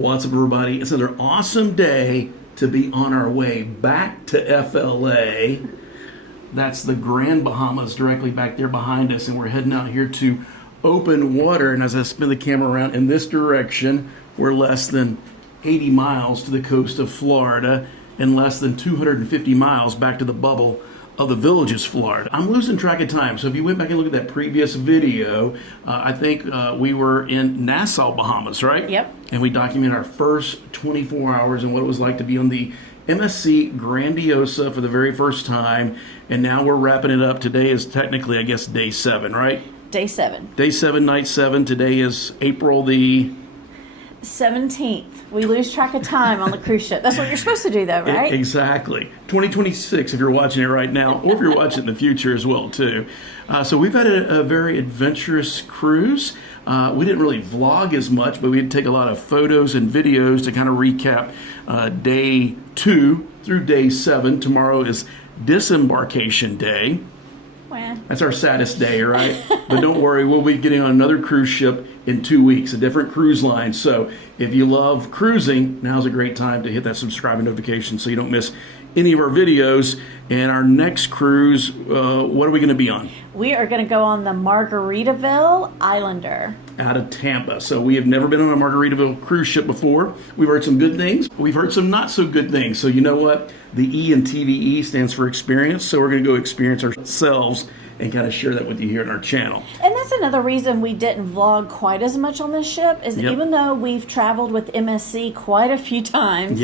What's up, everybody? It's another awesome day to be on our way back to FLA. That's the Grand Bahamas directly back there behind us, and we're heading out here to open water. And as I spin the camera around in this direction, we're less than 80 miles to the coast of Florida and less than 250 miles back to the bubble of the Villages, Florida. I'm losing track of time, so if you went back and looked at that previous video, I think we were in Nassau, Bahamas, right? Yep. And we documented our first 24 hours and what it was like to be on the MSC Grandiosa for the very first time, and now we're wrapping it up. Today is technically, I guess, day 7, right? Day 7. Day 7, night 7. Today is April the 17th. We lose track of time on the cruise ship. That's what you're supposed to do, though, right? Exactly. 2026, if you're watching it right now, or if you're watching it in the future as well, too. So we've had a very adventurous cruise. We didn't really vlog as much, but we did take a lot of photos and videos to kind of recap day 2 through day 7. Tomorrow is disembarkation day. Well, that's our saddest day, right? But don't worry, we'll be getting on another cruise ship in 2 weeks, a different cruise line. So if you love cruising, now's a great time to hit that subscribe and notification so you don't miss any of our videos. And our next cruise, what are we going to be on? we are going to go on the Margaritaville Islander. Out of Tampa. So we have never been on a Margaritaville cruise ship before. We've heard some good things. We've heard some not so good things. So you know what? The E in TVE stands for experience. So we're going to go experience ourselves and kind of share that with you here on our channel. And that's another reason we didn't vlog quite as much on this ship is even though we've traveled with MSC quite a few times,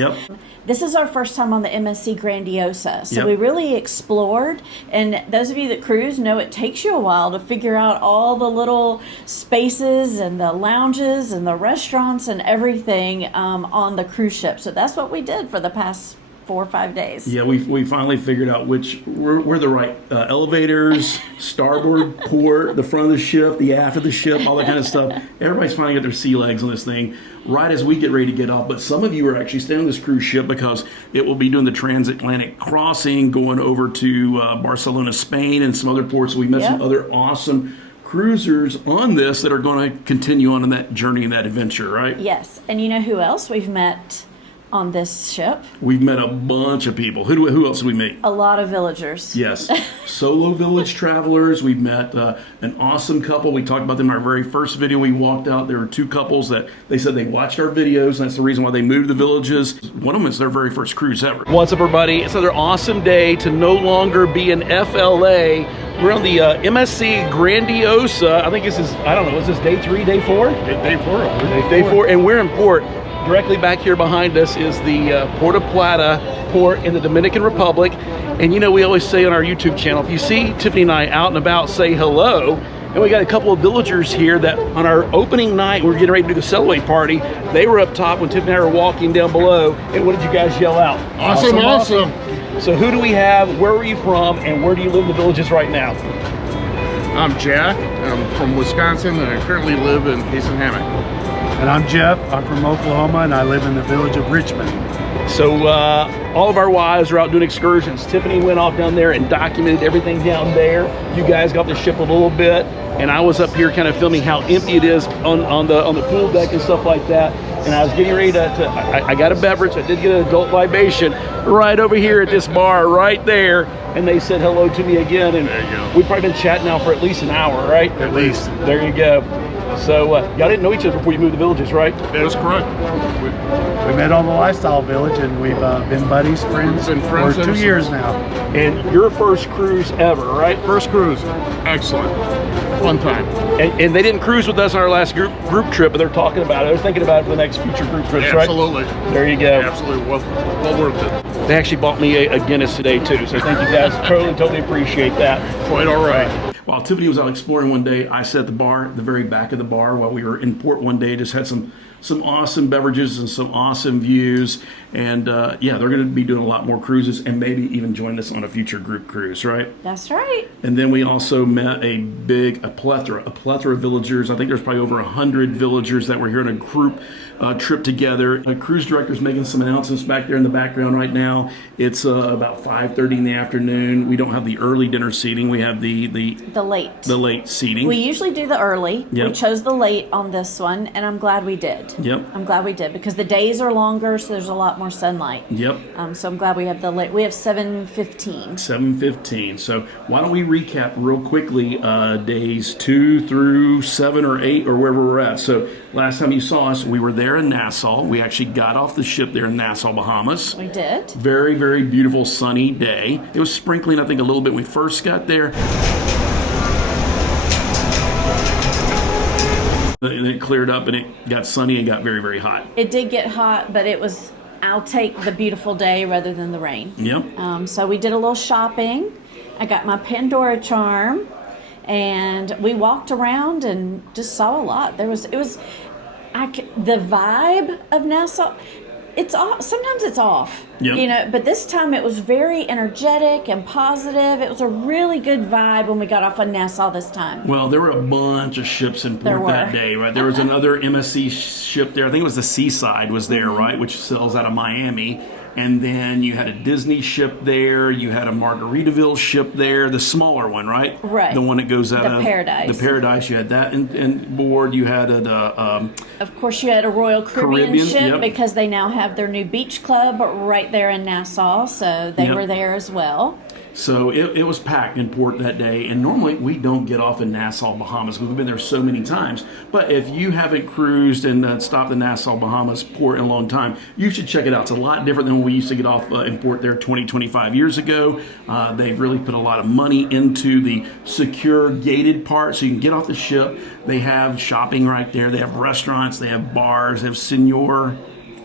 this is our first time on the MSC Grandiosa. So we really explored. And those of you that cruise know it takes you a while to figure out all the little spaces and the lounges and the restaurants and everything on the cruise ship. So that's what we did for the past 4 or 5 days. Yeah, we finally figured out which we're the right elevators, starboard port, the front of the ship, the aft of the ship, all that kind of stuff. Everybody's finally got their sea legs on this thing right as we get ready to get off. But some of you are actually staying on this cruise ship because it will be doing the transatlantic crossing, going over to Barcelona, Spain, and some other ports. We met some other awesome cruisers on this that are going to continue on in that journey and that adventure, right? Yes, and you know who else we've met on this ship? We've met a bunch of people. Who else did we meet? A lot of villagers. Yes. Solo village travelers. We've met an awesome couple. We talked about them in our very first video. We walked out. There were 2 couples that they said they watched our videos. And that's the reason why they moved to the villages. One of them is their very first cruise ever. What's up, everybody? It's another awesome day to no longer be in FLA. We're on the MSC Grandiosa. I think this is, I don't know, is this day 3, day 4? Day 4. Day 4, and we're in port. Directly back here behind us is the Puerto Plata port in the Dominican Republic. And you know, we always say on our YouTube channel, if you see Tiffany and I out and about, say hello. And we got a couple of villagers here that on our opening night, we were getting ready to do the celebrate party. They were up top when Tiffany and I were walking down below. And what did you guys yell out? Awesome, awesome. So who do we have? Where are you from? And where do you live in the villages right now? I'm Jack. I'm from Wisconsin, and I currently live in Payson Hammock. And I'm Jeff. I'm from Oklahoma, and I live in the village of Richmond. So all of our wives are out doing excursions. Tiffany went off down there and documented everything down there. You guys got the ship a little bit, and I was up here kind of filming how empty it is on the pool deck and stuff like that. And I was getting ready to I got a beverage. I did get an adult libation right over here at this bar right there. And they said hello to me again. And there you go. We've probably been chatting now for at least an hour, right? At least. There you go. So y'all didn't know each other before you moved to villages, right? That is correct. We met on the Lifestyle Village, and we've been buddies, friends, for 2 years now. And your first cruise ever, right? First cruise. Excellent. Fun time. And they didn't cruise with us on our last group trip, but they're talking about it. They're thinking about it for the next future group trips, right? Absolutely. There you go. Absolutely. Well worth it. They actually bought me a Guinness today, too. So thank you guys. Totally appreciate that. Quite all right. While Tiffany was out exploring one day, I sat at the bar, the very back of the bar, while we were in port one day. Just had some awesome beverages and some awesome views. And yeah, they're going to be doing a lot more cruises and maybe even join us on a future group cruise, right? That's right. And then we also met a plethora of villagers. I think there's probably over 100 villagers that were here in a group trip together. Cruise director's making some announcements back there in the background right now. It's about 5:30 in the afternoon. We don't have the early dinner seating. We have the late seating. We usually do the early. Yep. We chose the late on this one, and I'm glad we did. Yep. I'm glad we did because the days are longer, so there's a lot more sunlight. Yep. So I'm glad we have the late. We have 7:15. 7:15. So why don't we recap real quickly days 2 through 7 or 8 or wherever we're at. So last time you saw us, we were there in Nassau. We actually got off the ship there in Nassau, Bahamas. We did. Very, very beautiful sunny day. It was sprinkling, I think, a little bit when we first got there. And it cleared up and it got sunny and got very, very hot. It did get hot, but it was, I'll take the beautiful day rather than the rain. Yep. So we did a little shopping. I got my Pandora charm, and we walked around and just saw a lot. The vibe of Nassau, it's off. Sometimes it's off, Yep. But this time it was very energetic and positive. It was a really good vibe when we got off on Nassau this time. Well, there were a bunch of ships in port that day, right? There was another MSC ship there. I think it was the Seaside was there, right? Which sails out of Miami. And then you had a Disney ship there. You had a Margaritaville ship there, the smaller one, right? Right. The one that goes out of Paradise. The Paradise. You had that in board. You had Of course, you had a Royal Caribbean ship, yep. because they now have their new beach club right there in Nassau, so they were there as well. So it was packed in port that day, and normally we don't get off in Nassau, Bahamas. We've been there so many times. But if you haven't cruised and stopped in Nassau, Bahamas port in a long time, you should check it out. It's a lot different than when we used to get off in port there 20, 25 years ago. They've really put a lot of money into the secure gated part, so you can get off the ship. They have shopping right there. They have restaurants. They have bars. They have senior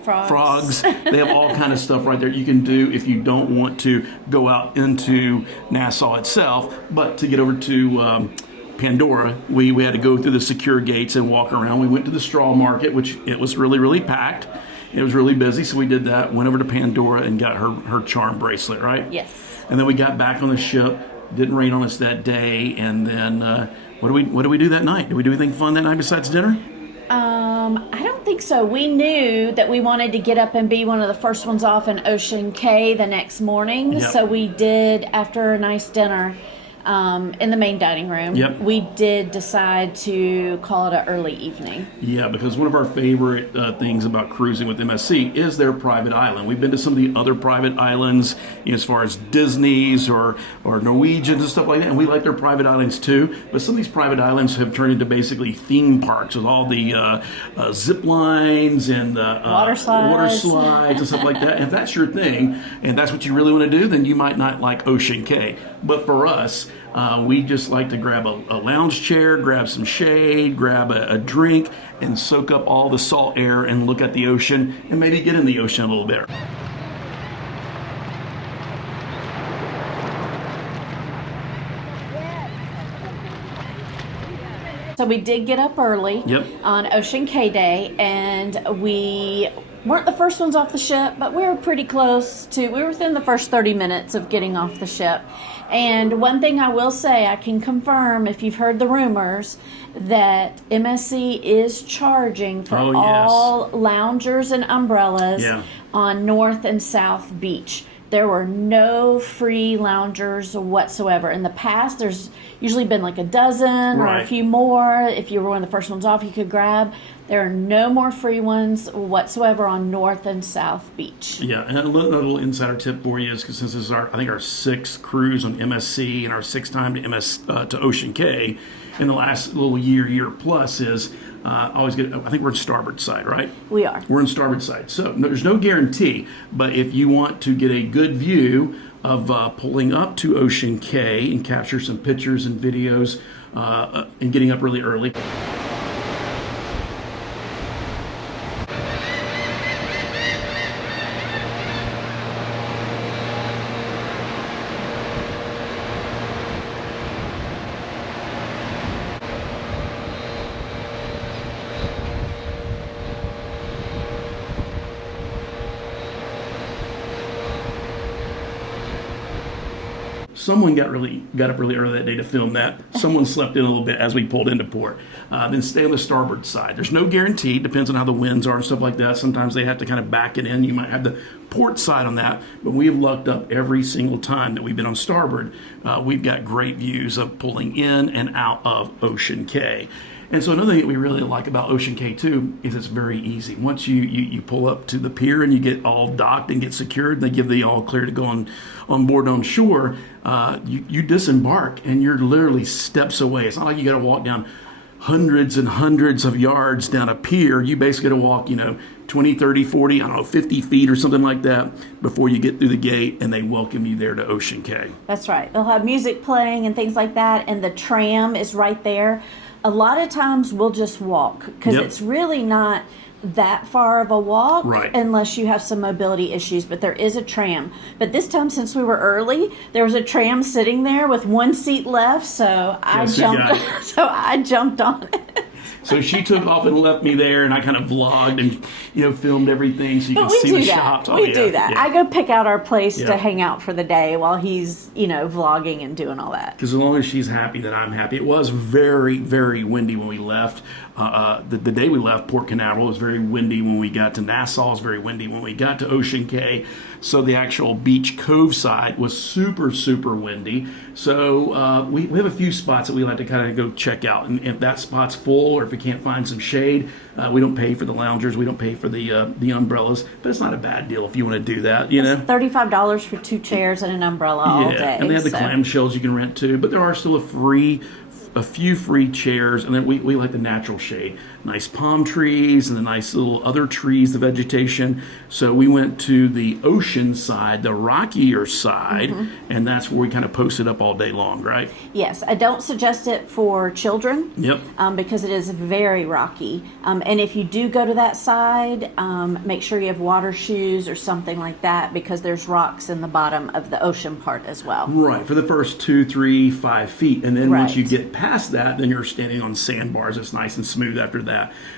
frogs. They have all kind of stuff right there you can do if you don't want to go out into Nassau itself. But to get over to Pandora, we had to go through the secure gates and walk around. We went to the straw market, which it was really, really packed. It was really busy, so we did that. Went over to Pandora and got her charm bracelet, right? Yes. And then we got back on the ship. Didn't rain on us that day. And then what do we do that night? Did we do anything fun that night besides dinner? I don't think so. We knew that we wanted to get up and be one of the first ones off in Ocean Cay the next morning. Yep. So we did, after a nice dinner in the main dining room, yep. we did decide to call it an early evening. Yeah, because one of our favorite things about cruising with MSC is their private island. We've been to some of the other private islands, as far as Disney's or Norwegians and stuff like that, and we like their private islands too. But some of these private islands have turned into basically theme parks with all the zip lines and water slides and stuff like that. And if that's your thing, and that's what you really want to do, then you might not like Ocean Cay. But for us, we just like to grab a lounge chair, grab some shade, grab a drink, and soak up all the salt air and look at the ocean and maybe get in the ocean a little bit. So we did get up early Yep. on Ocean Cay Day, and we weren't the first ones off the ship, but we were pretty close to, we were within the first 30 minutes of getting off the ship. And one thing I will say, I can confirm, if you've heard the rumors, that MSC is charging for all loungers and umbrellas on North and South Beach. There were no free loungers whatsoever. In the past, there's usually been like a dozen or a few more. If you were one of the first ones off, you could grab. There are no more free ones whatsoever on North and South Beach. Yeah, and a little insider tip for you is, because this is our 6th cruise on MSC and our 6th time to Ocean Cay in the last little year plus is I think we're in starboard side, right? We are. We're in starboard side. So there's no guarantee, but if you want to get a good view of pulling up to Ocean Cay and capture some pictures and videos and getting up really early. someone got up really early that day to film that. Someone slept in a little bit as we pulled into port. Then stay on the starboard side. There's no guarantee. Depends on how the winds are and stuff like that. Sometimes they have to kind of back it in. You might have the port side on that, but we have lucked up every single time that we've been on starboard. We've got great views of pulling in and out of Ocean Cay. And so another thing that we really like about Ocean Cay too is it's very easy. Once you pull up to the pier and you get all docked and get secured, they give the all clear to go on board on shore. You disembark and you're literally steps away. It's not like you got to walk down hundreds and hundreds of yards down a pier. You basically got to walk 20, 30, 40, I don't know, 50 feet or something like that before you get through the gate, and they welcome you there to Ocean Cay. That's right. They'll have music playing and things like that, and the tram is right there. A lot of times we'll just walk because it's really not that far of a walk unless you have some mobility issues, but there is a tram. But this time, since we were early, there was a tram sitting there with one seat left, so I jumped on it. So she took off and left me there, and I kind of vlogged and filmed everything so you can see the shops. We do that. I go pick out our place to hang out for the day while he's vlogging and doing all that. Because as long as she's happy, then I'm happy. It was very, very windy when we left. The day we left Port Canaveral, it was very windy when we got to Nassau. It was very windy when we got to Ocean Cay. So the actual Beach Cove side was super, super windy. So we have a few spots that we like to kind of go check out. And if that spot's full or if we can't find some shade, we don't pay for the loungers. We don't pay for the umbrellas. But it's not a bad deal if you want to do that. It's $35 for 2 chairs and an umbrella all day. And they have the clamshells you can rent too. But there are still a few free chairs, and then we like the natural shade. Nice palm trees and the nice little other trees, the vegetation. So we went to the ocean side, the rockier side, and that's where we kind of posted up all day long, right? Yes, I don't suggest it for children. Yep. Because it is very rocky. And if you do go to that side, make sure you have water shoes or something like that, because there's rocks in the bottom of the ocean part as well. Right, for the first 2, 3, 5 feet. And then once you get past that, then you're standing on sandbars. It's nice and smooth after that.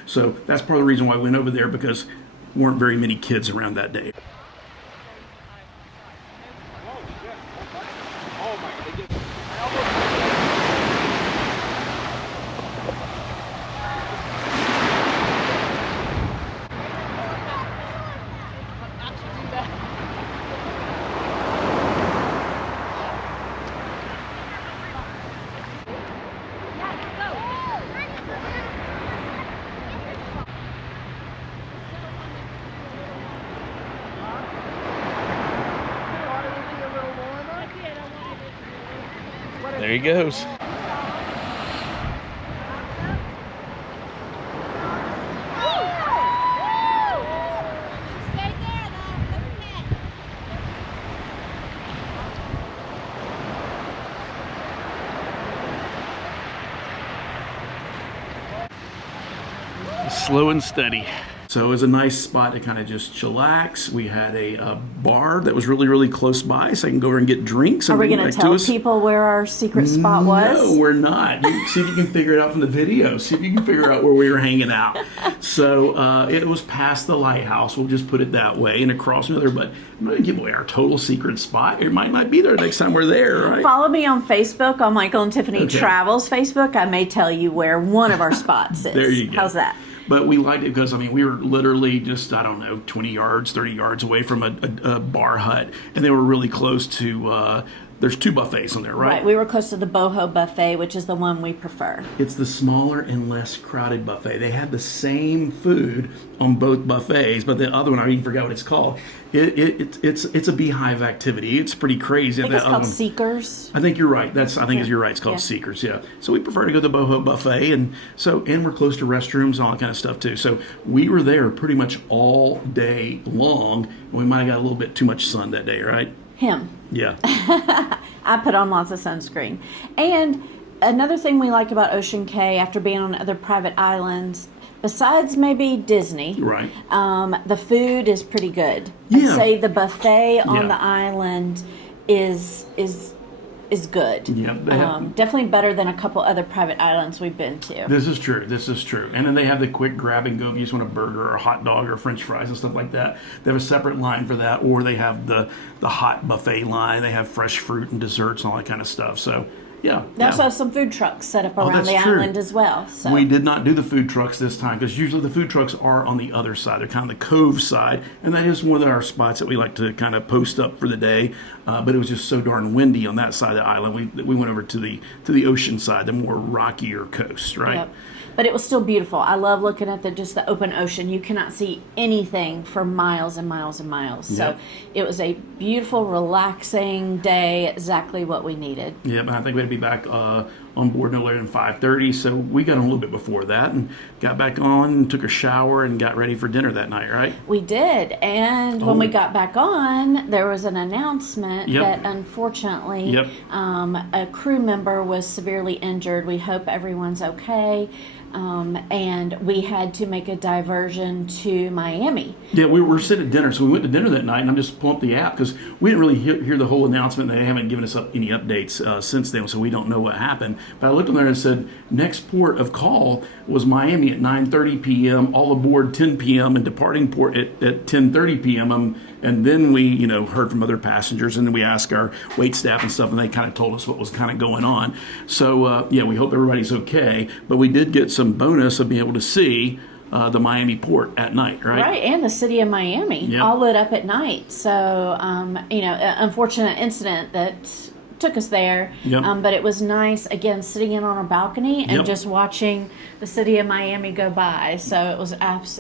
So that's part of the reason why I went over there, because there weren't very many kids around that day. There he goes. Slow and steady. So it was a nice spot to kind of just chillax. We had a bar that was really, really close by, so I can go over and get drinks. Are we going to tell people where our secret spot was? No, we're not. See if you can figure it out from the video. See if you can figure out where we were hanging out. So it was past the lighthouse. We'll just put it that way, and across another. But I'm not going to give away our total secret spot. It might not be there next time we're there, right? Follow me on Facebook, on Michael and Tiffany Travels Facebook. I may tell you where one of our spots is. There you go. How's that? But we liked it because, we were literally just, 20 yards, 30 yards away from a bar hut. And they were really close to, there's 2 buffets on there, right? Right. We were close to the boho buffet, which is the one we prefer. It's the smaller and less crowded buffet. They had the same food on both buffets, but the other one, I even forgot what it's called. It's a beehive activity. It's pretty crazy. I think it's called Seekers. I think you're right. You're right. It's called Seekers. Yeah. So we prefer to go to the boho buffet, and we're close to restrooms and all that kind of stuff too. So we were there pretty much all day long. We might have got a little bit too much sun that day, right? Him. Yeah. I put on lots of sunscreen. And another thing we like about Ocean Cay, after being on other private islands, besides maybe Disney, right? The food is pretty good. Yeah. I'd say the buffet on the island is is good. Yep, definitely better than a couple other private islands we've been to. This is true. And then they have the quick grab and go if you just want a burger or a hot dog or French fries and stuff like that. They have a separate line for that, or they have the hot buffet line. They have fresh fruit and desserts and all that kind of stuff. So. Yeah. They also have some food trucks set up around the island as well. So. We did not do the food trucks this time because usually the food trucks are on the other side. They're kind of the cove side, and that is one of our spots that we like to kind of post up for the day. But it was just so darn windy on that side of the island. We went over to the ocean side, the more rockier coast, right? Yep. But it was still beautiful. I love looking at the open ocean. You cannot see anything for miles and miles and miles. So it was a beautiful, relaxing day, exactly what we needed. Yeah, and I think we had to be back on board no later than 5:30. So we got on a little bit before that and got back on and took a shower and got ready for dinner that night, right? We did. And when we got back on, there was an announcement that unfortunately a crew member was severely injured. We hope everyone's okay. And we had to make a diversion to Miami. Yeah, we were sitting at dinner, so we went to dinner that night, and I'm just pulling up the app because we didn't really hear the whole announcement. They haven't given us any updates since then, so we don't know what happened. But I looked on there and it said next port of call was Miami at 9:30 p.m., all aboard 10 p.m., and departing port at 10:30 p.m. And then we, heard from other passengers, and then we asked our wait staff and stuff, and they kind of told us what was kind of going on. So, we hope everybody's okay. But we did get some bonus of being able to see the Miami port at night, right? Right, and the city of Miami all lit up at night. So, unfortunate incident that took us there. But it was nice, again, sitting in on a balcony and just watching the city of Miami go by. So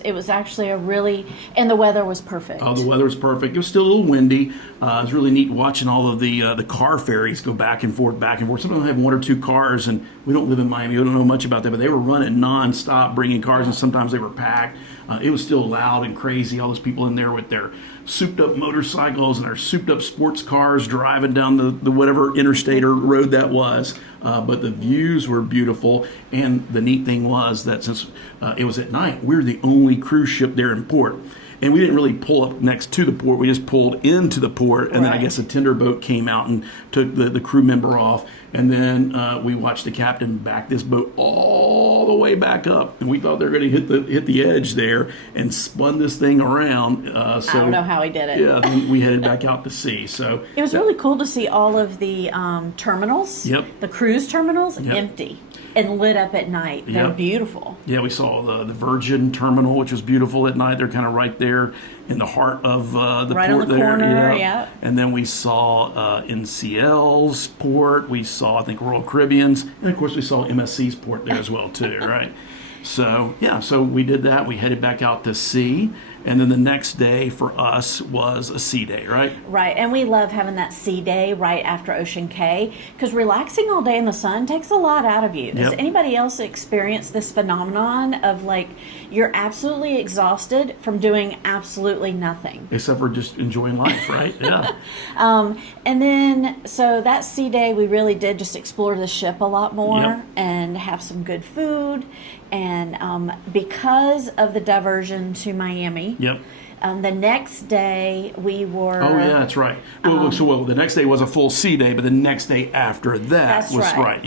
it was actually and the weather was perfect. Oh, the weather was perfect. It was still a little windy. It was really neat watching all of the car ferries go back and forth. Some of them have one or two cars, and we don't live in Miami. We don't know much about that, but they were running nonstop, bringing cars, and sometimes they were packed. It was still loud and crazy. All those people in there with their souped-up motorcycles and their souped-up sports cars driving down the whatever interstate or road that was. But the views were beautiful, and the neat thing was that since it was at night, we were the only cruise ship there in port. And we didn't really pull up next to the port. We just pulled into the port, and then I guess a tender boat came out and took the crew member off. And then we watched the captain back this boat all the way back up, and we thought they were going to hit the edge there and spun this thing around. I don't know how he did it. Yeah, then we headed back out to sea. So it was really cool to see all of the terminals, the cruise terminals, empty and lit up at night. They're beautiful. Yeah, we saw the Virgin terminal, which was beautiful at night. They're kind of right there in the heart of the right port on the there. Corner, And then we saw NCL's port. We saw, I think, Royal Caribbean's. And, of course, we saw MSC's port there as well, too, right? So we did that. We headed back out to sea. And then the next day for us was a sea day, right? Right, and we love having that sea day right after Ocean Cay because relaxing all day in the sun takes a lot out of you. Does anybody else experience this phenomenon of you're absolutely exhausted from doing absolutely nothing? Except for just enjoying life, right? Yeah. And then, so that sea day, we really did just explore the ship a lot more and have some good food. And because of the diversion to Miami, the next day we were... Oh, yeah, that's right. The next day was a full sea day, but the next day after that was right.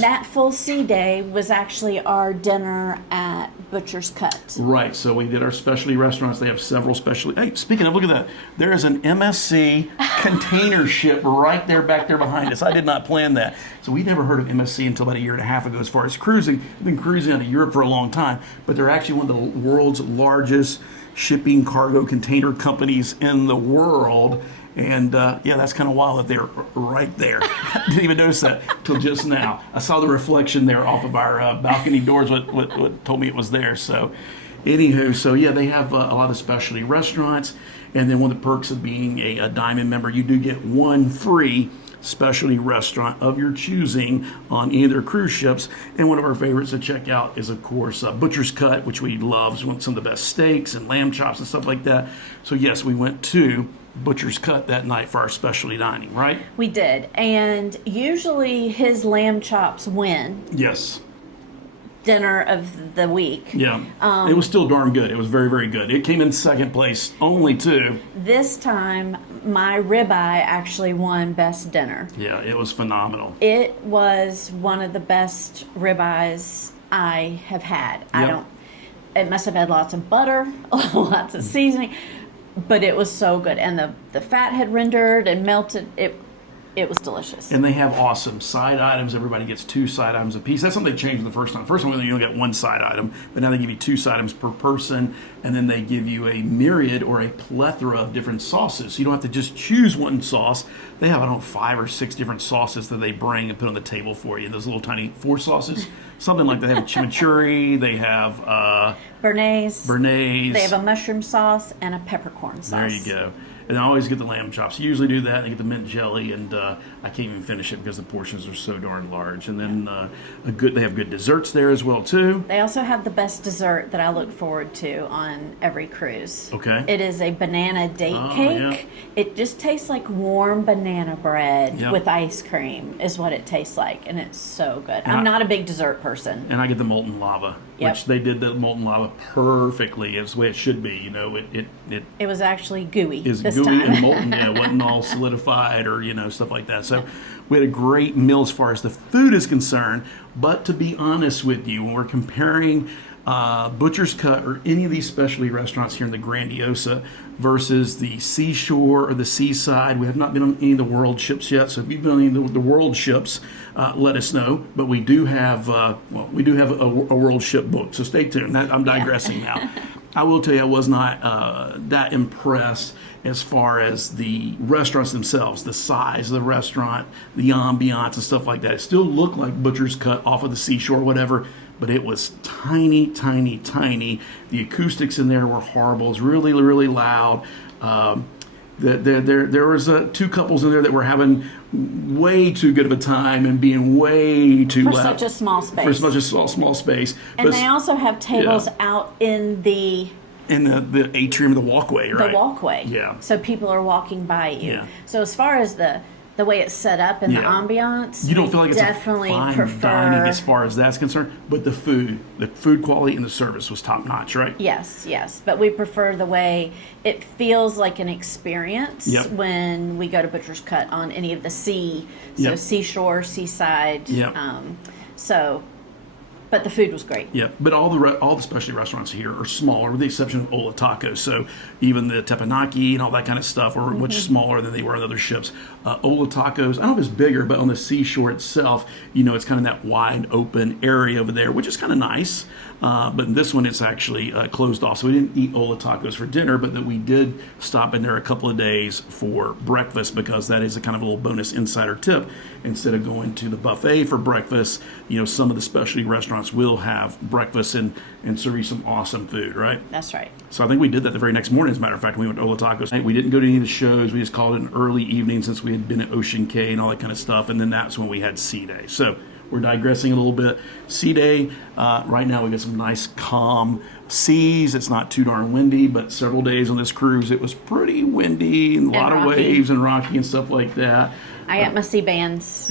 That full sea day was actually our dinner at Butcher's Cut. Right, so we did our specialty restaurants. They have several specialty... Hey, speaking of, look at that. There is an MSC container ship right there, back there behind us. I did not plan that. So we never heard of MSC until about a year and a half ago as far as cruising. I've been cruising out of Europe for a long time, but they're actually one of the world's largest shipping cargo container companies in the world. And that's kind of wild that they're right there. I didn't even notice that till just now. I saw the reflection there off of our balcony doors, what told me it was there. So anywho, they have a lot of specialty restaurants. And then one of the perks of being a Diamond member, you do get one free specialty restaurant of your choosing on any of their cruise ships. And one of our favorites to check out is, of course, Butcher's Cut, which we love. We want some of the best steaks and lamb chops and stuff like that. So, yes, we went to Butcher's Cut that night for our specialty dining, right? We did. And usually his lamb chops win. Yes. dinner of the week. Yeah. It was still darn good. It was very, very good. It came in second place only too. This time, my ribeye actually won best dinner. Yeah, it was phenomenal. It was one of the best ribeyes I have had. Yep. It must have had lots of butter, lots of seasoning, but it was so good. And the fat had rendered and melted. It was delicious. And they have awesome side items. Everybody gets 2 side items a piece. That's something they changed the first time. First time you only get 1 side item, but now they give you 2 side items per person, and then they give you a myriad or a plethora of different sauces. So you don't have to just choose one sauce. They have, 5 or 6 different sauces that they bring and put on the table for you. Those little tiny 4 sauces, something like that. They have chimichurri. They have Béarnaise. They have a mushroom sauce and a peppercorn sauce. There you go. And I always get the lamb chops. I usually do that. They get the mint jelly, and I can't even finish it because the portions are so darn large. And then they have good desserts there as well too. They also have the best dessert that I look forward to on every cruise. Okay. It is a banana date cake. Yeah. It just tastes like warm banana bread Yep. with ice cream is what it tastes like, and it's so good. I'm not a big dessert person. And I get the molten lava, Yep. which they did the molten lava perfectly. It's the way it should be. It was actually gooey Is this gooey time. and molten. It wasn't all solidified or stuff like that. So we had a great meal as far as the food is concerned. But to be honest with you, when we're comparing Butcher's Cut or any of these specialty restaurants here in the Grandiosa versus the Seashore or the Seaside, we have not been on any of the world ships yet. So if you've been on any of the world ships, let us know. But we do have a world ship booked. So stay tuned. I'm digressing now. I will tell you, I was not that impressed as far as the restaurants themselves, the size of the restaurant, the ambiance and stuff like that. It still looked like Butcher's Cut off of the Seashore, whatever, but it was tiny, tiny, tiny. The acoustics in there were horrible. It was really, really loud. There was 2 couples in there that were having way too good of a time and being way too For loud. such a small space. For such a small space. And they also have tables out in the atrium of the walkway, right? The walkway. Yeah. So people are walking by you. Yeah. So as far as the way it's set up and the ambiance, you don't feel like it's definitely a fine prefer dining as far as that's concerned. But the food quality and the service was top notch, right? Yes. But we prefer the way it feels like an experience when we go to Butcher's Cut on any of the Seashore, Seaside. Yep. But the food was great. Yeah, but all the specialty restaurants here are smaller, with the exception of Ola Tacos. So even the teppanyaki and all that kind of stuff are much smaller than they were on other ships. Ola Tacos, I don't know if it's bigger, but on the Seashore itself, it's kind of that wide open area over there, which is kind of nice. But in this one, it's actually closed off. So we didn't eat Ola Tacos for dinner, but that we did stop in there a couple of days for breakfast, because that is a kind of a little bonus insider tip. Instead of going to the buffet for breakfast, some of the specialty restaurants will have breakfast and serve you some awesome food, right? That's right. So I think we did that the very next morning, as a matter of fact, when we went to Ola Tacos. We didn't go to any of the shows. We just called it an early evening since we had been at Ocean Cay and all that kind of stuff. And then that's when we had Sea Day. So we're digressing a little bit. Sea Day, right now we got some nice calm seas. It's not too darn windy, but several days on this cruise, it was pretty windy and a lot of waves and rocky and stuff like that. I got my sea bands.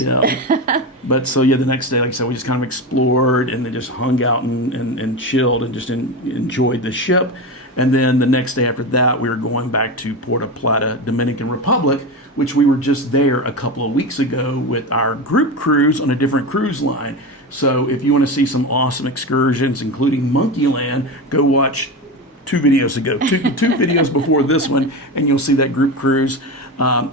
But so the next day, like I said, we just kind of explored and then just hung out and chilled and just enjoyed the ship. And then the next day after that, we were going back to Puerto Plata, Dominican Republic, which we were just there a couple of weeks ago with our group cruise on a different cruise line. So if you want to see some awesome excursions, including Monkey Land, go watch 2 videos ago, two videos before this one, and you'll see that group cruise.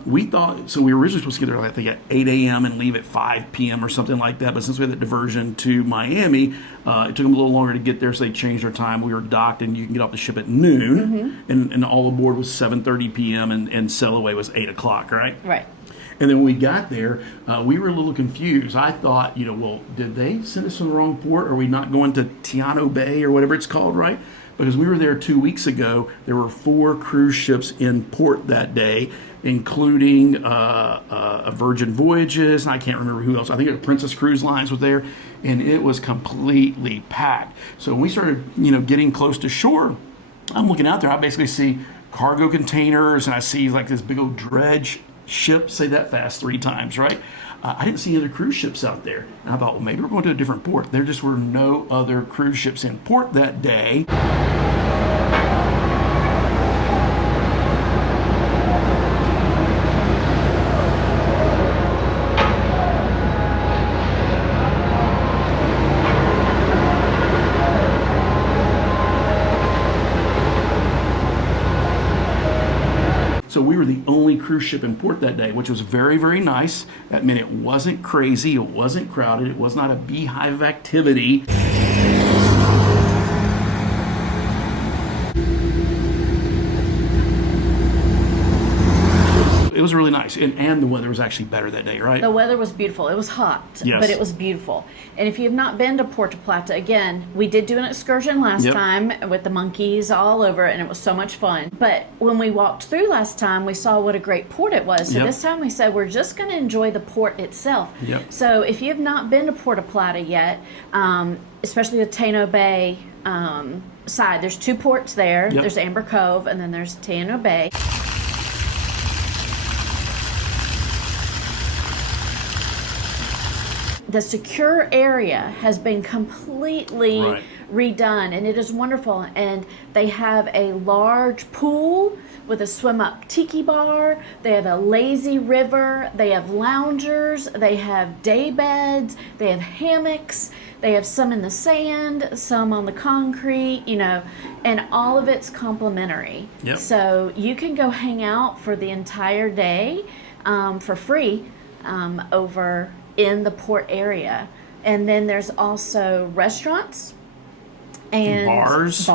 We thought, so we were originally supposed to get there, I think, at 8 a.m. and leave at 5 p.m. or something like that. But since we had that diversion to Miami, it took them a little longer to get there, so they changed our time. We were docked, and you can get off the ship at noon, and all aboard was 7:30 p.m., and sail away was 8 o'clock, right? Right. And then when we got there, we were a little confused. I thought, well, did they send us to the wrong port? Are we not going to Taino Bay or whatever it's called, right? Because we were there 2 weeks ago. There were 4 cruise ships in port that day, including a Virgin Voyages, and I can't remember who else. I think Princess Cruise Lines was there, and it was completely packed. So when we started, getting close to shore, I'm looking out there. I basically see cargo containers, and I see like this big old dredge ship. Say that fast 3 times, right? I didn't see other cruise ships out there. And I thought, well, maybe we're going to a different port. There just were no other cruise ships in port that day. So we were the only cruise ship in port that day, which was very, very nice. That meant it wasn't crazy, it wasn't crowded, it was not a beehive of activity. It was really nice, and the weather was actually better that day, right? The weather was beautiful. It was hot, yes, but it was beautiful. And if you have not been to Puerto Plata, again, we did do an excursion last time with the monkeys all over it, and it was so much fun. But when we walked through last time, we saw what a great port it was. So this time we said we're just going to enjoy the port itself. So if you have not been to Puerto Plata yet, especially the Taino Bay side, there's 2 ports there. There's Amber Cove, and then there's Taino Bay. The secure area has been completely redone, and it is wonderful. And they have a large pool with a swim-up tiki bar. They have a lazy river. They have loungers. They have day beds. They have hammocks. They have some in the sand, some on the concrete, you know, and all of it's complimentary. So you can go hang out for the entire day for free over in the port area. And then there's also restaurants and bars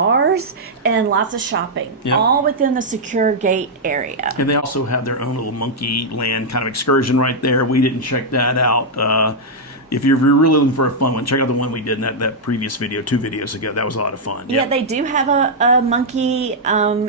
and lots of shopping, all within the secure gate area. And they also have their own little monkey land kind of excursion right there. We didn't check that out. If you're really looking for a fun one, check out the one we did in that previous video 2 videos ago. That was a lot of fun. Yeah, they do have a monkey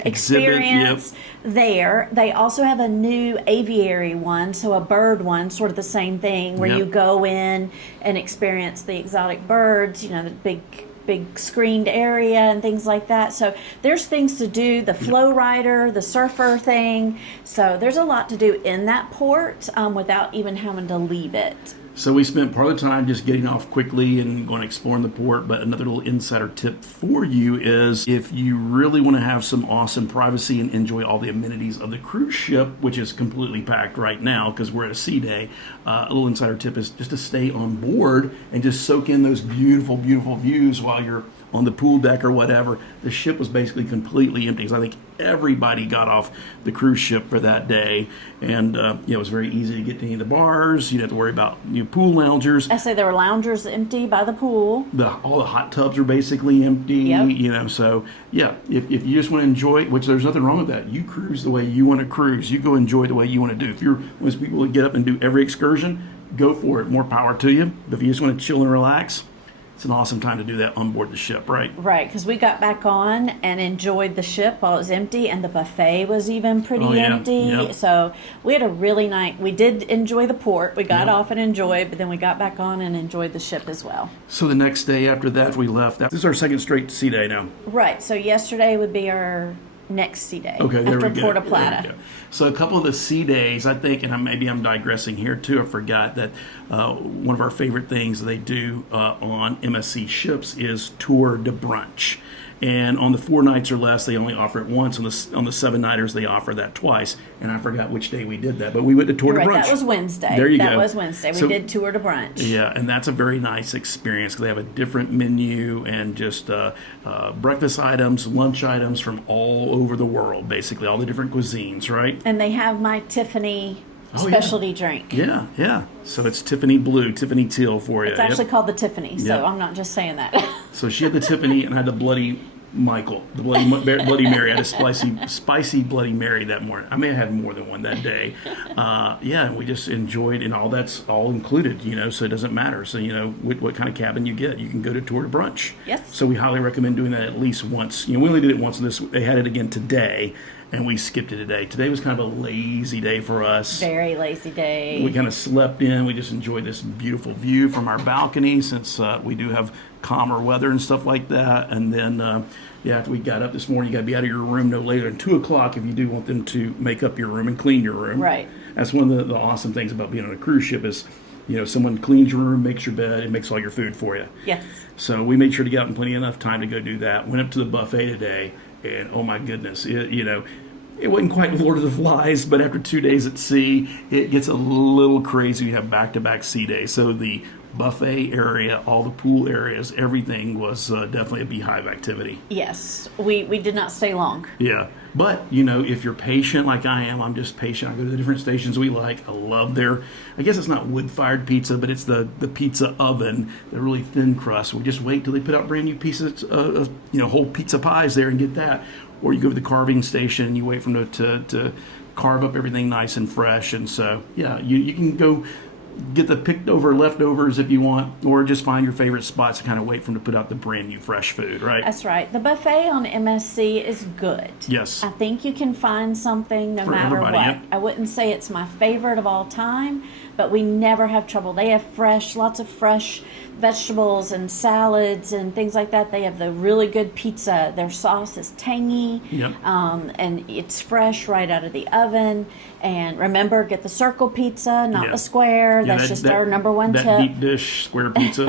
experience there. They also have a new aviary one, so a bird one, sort of the same thing, where you go in and experience the exotic birds, you know, the big screened area and things like that. So there's things to do, the flow rider, the surfer thing. So there's a lot to do in that port without even having to leave it. So we spent part of the time just getting off quickly and going exploring the port. But another little insider tip for you is if you really want to have some awesome privacy and enjoy all the amenities of the cruise ship, which is completely packed right now because we're at a sea day, a little insider tip is just to stay on board and just soak in those beautiful, beautiful views while you're on the pool deck or whatever. The ship was basically completely empty. So I think everybody got off the cruise ship for that day, and it was very easy to get to any of the bars. You didn't have to worry about pool loungers. I say there were loungers empty by the pool. All the hot tubs are basically empty. So yeah, if you just want to enjoy, which there's nothing wrong with that. You cruise the way you want to cruise. You go enjoy the way you want to do. If you're one of those people that get up and do every excursion, go for it. More power to you. But if you just want to chill and relax, it's an awesome time to do that on board the ship, right? Right, because we got back on and enjoyed the ship while it was empty, and the buffet was even pretty empty. So we had a really nice, we did enjoy the port. We got off and enjoyed, but then we got back on and enjoyed the ship as well. So the next day after that, we left. This is our second straight sea day now. Right, so yesterday would be our next sea day after Puerto Plata. So a couple of the sea days, I think, and maybe I'm digressing here too, I forgot that one of our favorite things they do on MSC ships is tour de brunch. And on the 4 nights or less, they only offer it once. On the 7-nighters, they offer that twice. And I forgot which day we did that, but we went to tour de brunch. That was Wednesday. There you go. That was Wednesday. We did tour de brunch. Yeah, and that's a very nice experience because they have a different menu and just breakfast items, lunch items from all over the world, basically all the different cuisines, right? And they have my Tiffany specialty drink. Yeah. So it's Tiffany Blue, Tiffany Teal for you. It's actually called the Tiffany, so I'm not just saying that. So she had the Tiffany and I had the Bloody Michael, the Bloody Mary. I had a spicy Bloody Mary that morning. I may have had more than one that day. And we just enjoyed, and all that's all included, so it doesn't matter. So, what kind of cabin you get, you can go to tour de brunch. Yes. So we highly recommend doing that at least once. We only did it once, and they had it again today. and we skipped it today. Today was kind of a lazy day for us. Very lazy day. We kind of slept in. We just enjoyed this beautiful view from our balcony since we do have calmer weather and stuff like that. And then, after we got up this morning, you got to be out of your room no later than 2 o'clock if you do want them to make up your room and clean your room. Right. That's one of the awesome things about being on a cruise ship is, someone cleans your room, makes your bed, and makes all your food for you. Yes. So we made sure to get out in plenty enough time to go do that. Went up to the buffet today, and oh my goodness, it wasn't quite Lord of the Flies, but after 2 days at sea, it gets a little crazy. We have back-to-back sea days. So the buffet area, all the pool areas, everything was definitely a beehive activity. Yes, we did not stay long. Yeah, but if you're patient like I am, I'm just patient. I go to the different stations we like. I love I guess it's not wood-fired pizza, but it's the pizza oven, the really thin crust. We just wait till they put out brand new pieces, whole pizza pies there and get that. Or you go to the carving station and you wait for them to carve up everything nice and fresh. And so, you can go get the picked over leftovers if you want, or just find your favorite spots and kind of wait for them to put out the brand new fresh food, right? That's right. The buffet on MSC is good. Yes. I think you can find something no For matter everybody, what. yep. I wouldn't say it's my favorite of all time, but we never have trouble. They have lots of fresh vegetables and salads and things like that. They have the really good pizza. Their sauce is tangy, Yep. and it's fresh right out of the oven. And remember, get the circle pizza, not the square. Yeah, That's just our number one that tip. deep dish square pizza.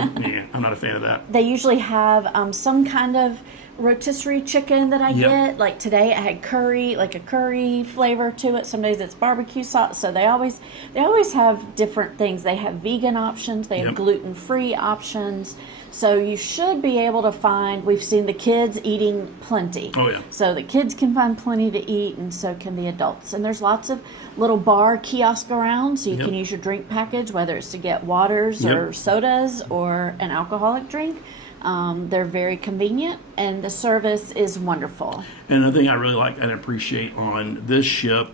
I'm not a fan of that. They usually have some kind of rotisserie chicken that I Yep. get. Like today I had curry, like a curry flavor to it. Some days it's barbecue sauce. So they always have different things. They have vegan options. They have Yep. gluten-free options. So you should be able to find, we've seen the kids eating plenty. Oh, yeah. So the kids can find plenty to eat, and so can the adults. And there's lots of little bar kiosk around, so you Yep. can use your drink package, whether it's to get waters Yep. or sodas or an alcoholic drink. They're very convenient, and the service is wonderful. And another thing I really like and appreciate on this ship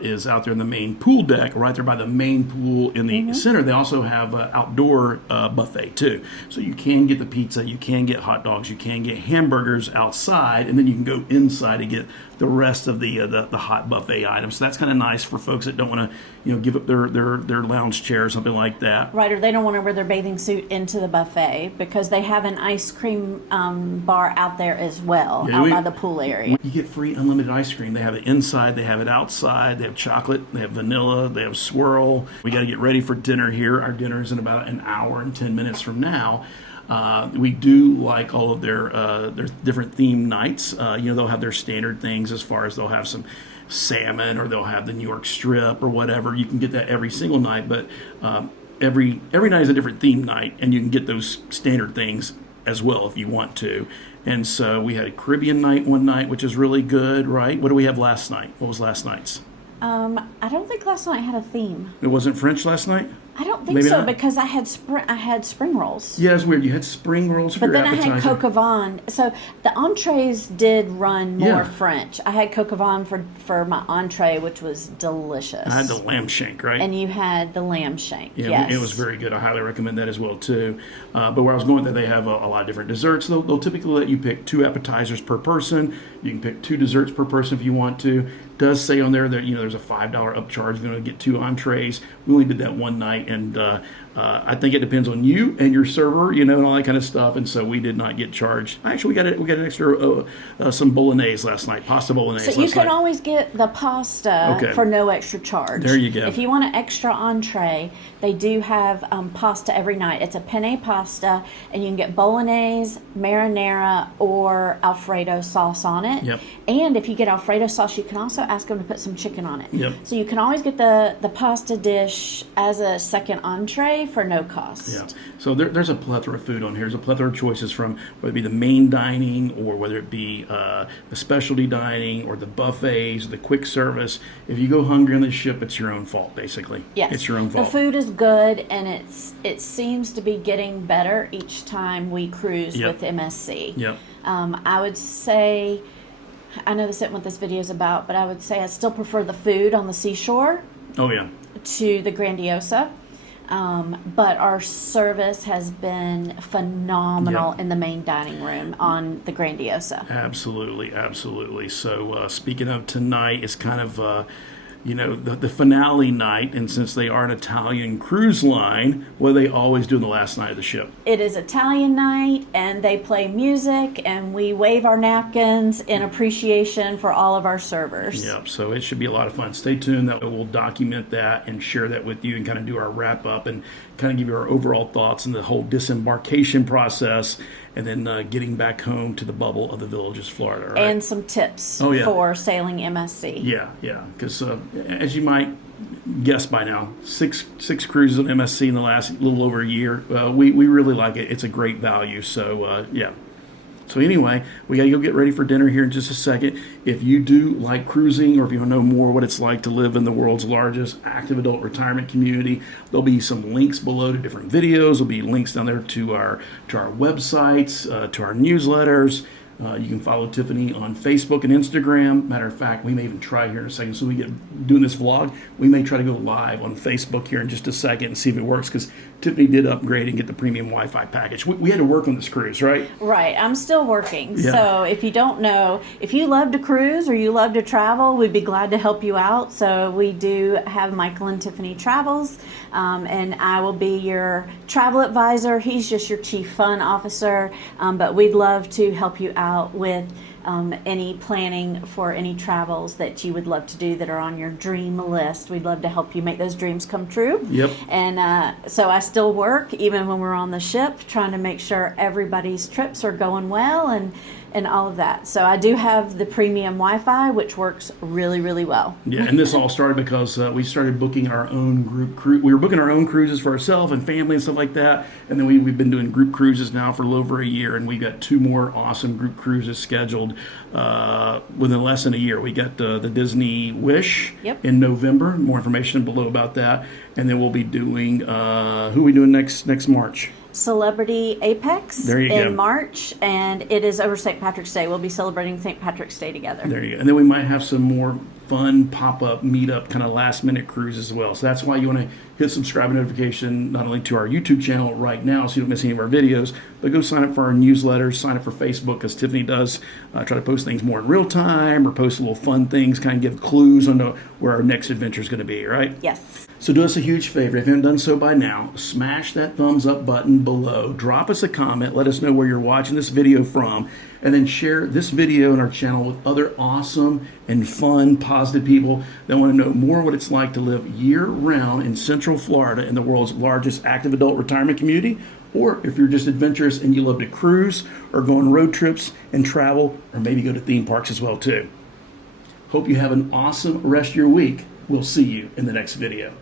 is out there in the main pool deck, right there by the main pool in the center. They also have an outdoor buffet too. So you can get the pizza, you can get hot dogs, you can get hamburgers outside, and then you can go inside and get the rest of the hot buffet items. So that's kind of nice for folks that don't want to give up their lounge chair or something like that. Right, or they don't want to wear their bathing suit into the buffet because they have an ice cream bar out there as well, out by the pool area. You get free unlimited ice cream. They have it inside, they have it outside, they have chocolate, they have vanilla, they have swirl. We got to get ready for dinner here. Our dinner is in about an hour and 10 minutes from now. We do like all of their different theme nights. They'll have their standard things as far as they'll have some salmon or they'll have the New York strip or whatever. You can get that every single night, but every night is a different theme night, and you can get those standard things as well if you want to. And so we had a Caribbean night one night, which is really good, right? What do we have last night? What was last night's? I don't think last night had a theme. It wasn't French last night? I don't think Maybe so not? because I had spring rolls. Yeah, it's weird. You had spring rolls for But your then I appetizer. had coq au vin. So the entrees did run more Yeah. French. I had coq au vin for my entree, which was delicious. I had the lamb shank, right? And you had the lamb shank. Yeah, yes. it was very good. I highly recommend that as well too. But where I was going with that, they have a lot of different desserts. They'll typically let you pick 2 appetizers per person. You can pick 2 desserts per person if you want to. It does say on there that there's a $5 upcharge if you want to get 2 entrees. We only did that one night, and I think it depends on you and your server, and all that kind of stuff. And so we did not get charged. Actually, we got an extra some bolognese last night, pasta bolognese. So you can always get the pasta for no extra charge. There you go. If you want an extra entree, they do have pasta every night. It's a penne pasta, and you can get bolognese, marinara, or Alfredo sauce on it. Yep. And if you get Alfredo sauce, you can also ask them to put some chicken on it. Yep. So you can always get the pasta dish as a second entree for no cost. Yeah. So there's a plethora of food on here. There's a plethora of choices from whether it be the main dining or whether it be the specialty dining or the buffets, the quick service. If you go hungry on this ship, it's your own fault, basically. Yes. It's your own fault. The food is good, and it seems to be getting better each time we cruise Yep. with MSC. Yep. I would say, I know this isn't what this video is about, but I would say I still prefer the food on the Seashore Oh, yeah. to the Grandiosa. But our service has been phenomenal in the main dining room on the Grandiosa. Absolutely, absolutely. So speaking of tonight, it's kind of the finale night, and since they are an Italian cruise line, what do they always do on the last night of the ship? It is Italian night, and they play music, and we wave our napkins in appreciation for all of our servers. Yep, so it should be a lot of fun. Stay tuned. That we'll document that and share that with you and kind of do our wrap up and kind of give you our overall thoughts on the whole disembarkation process and then getting back home to the bubble of the Villages, Florida. Right? And some tips for sailing MSC. Yeah, because as you might guess by now, six cruises on MSC in the last little over a year. We really like it. It's a great value. So, yeah. So anyway, we got to go get ready for dinner here in just a second. If you do like cruising, or if you want to know more what it's like to live in the world's largest active adult retirement community, there'll be some links below to different videos. There'll be links down there to our websites, to our newsletters. You can follow Tiffany on Facebook and Instagram. Matter of fact, we may even try here in a second. So we get doing this vlog, we may try to go live on Facebook here in just a second and see if it works, because Tiffany did upgrade and get the premium Wi-Fi package. We had to work on this cruise, right? Right. I'm still working. Yeah. So if you don't know, if you love to cruise or you love to travel, we'd be glad to help you out. So we do have Michael and Tiffany Travels, and I will be your travel advisor. He's just your chief fun officer, but we'd love to help you out with any planning for any travels that you would love to do that are on your dream list. We'd love to help you make those dreams come true. Yep. And so I still work even when we're on the ship, trying to make sure everybody's trips are going well and all of that. So I do have the premium Wi-Fi, which works really, really well. Yeah, and this all started because we started booking our own group cruise. We were booking our own cruises for ourselves and family and stuff like that. And then we've been doing group cruises now for a little over a year, and we've got 2 more awesome group cruises scheduled within less than a year. We got the Disney Wish in November. More information below about that. And then we'll be doing, who are we doing next March? Celebrity Apex in March, and it is over St. Patrick's Day. We'll be celebrating St. Patrick's Day together. There you go. And then we might have some more fun pop-up, meet-up, kind of last-minute cruise as well. So that's why you want to hit subscribe notification not only to our YouTube channel right now so you don't miss any of our videos, but go sign up for our newsletters, sign up for Facebook, because Tiffany does try to post things more in real time or post little fun things, kind of give clues on where our next adventure is going to be, right? Yes. So do us a huge favor. If you haven't done so by now, smash that thumbs up button below. Drop us a comment. Let us know where you're watching this video from. And then share this video on our channel with other awesome and fun, positive people that want to know more what it's like to live year-round in Central Florida in the world's largest active adult retirement community. Or if you're just adventurous and you love to cruise or go on road trips and travel, or maybe go to theme parks as well too. Hope you have an awesome rest of your week. We'll see you in the next video.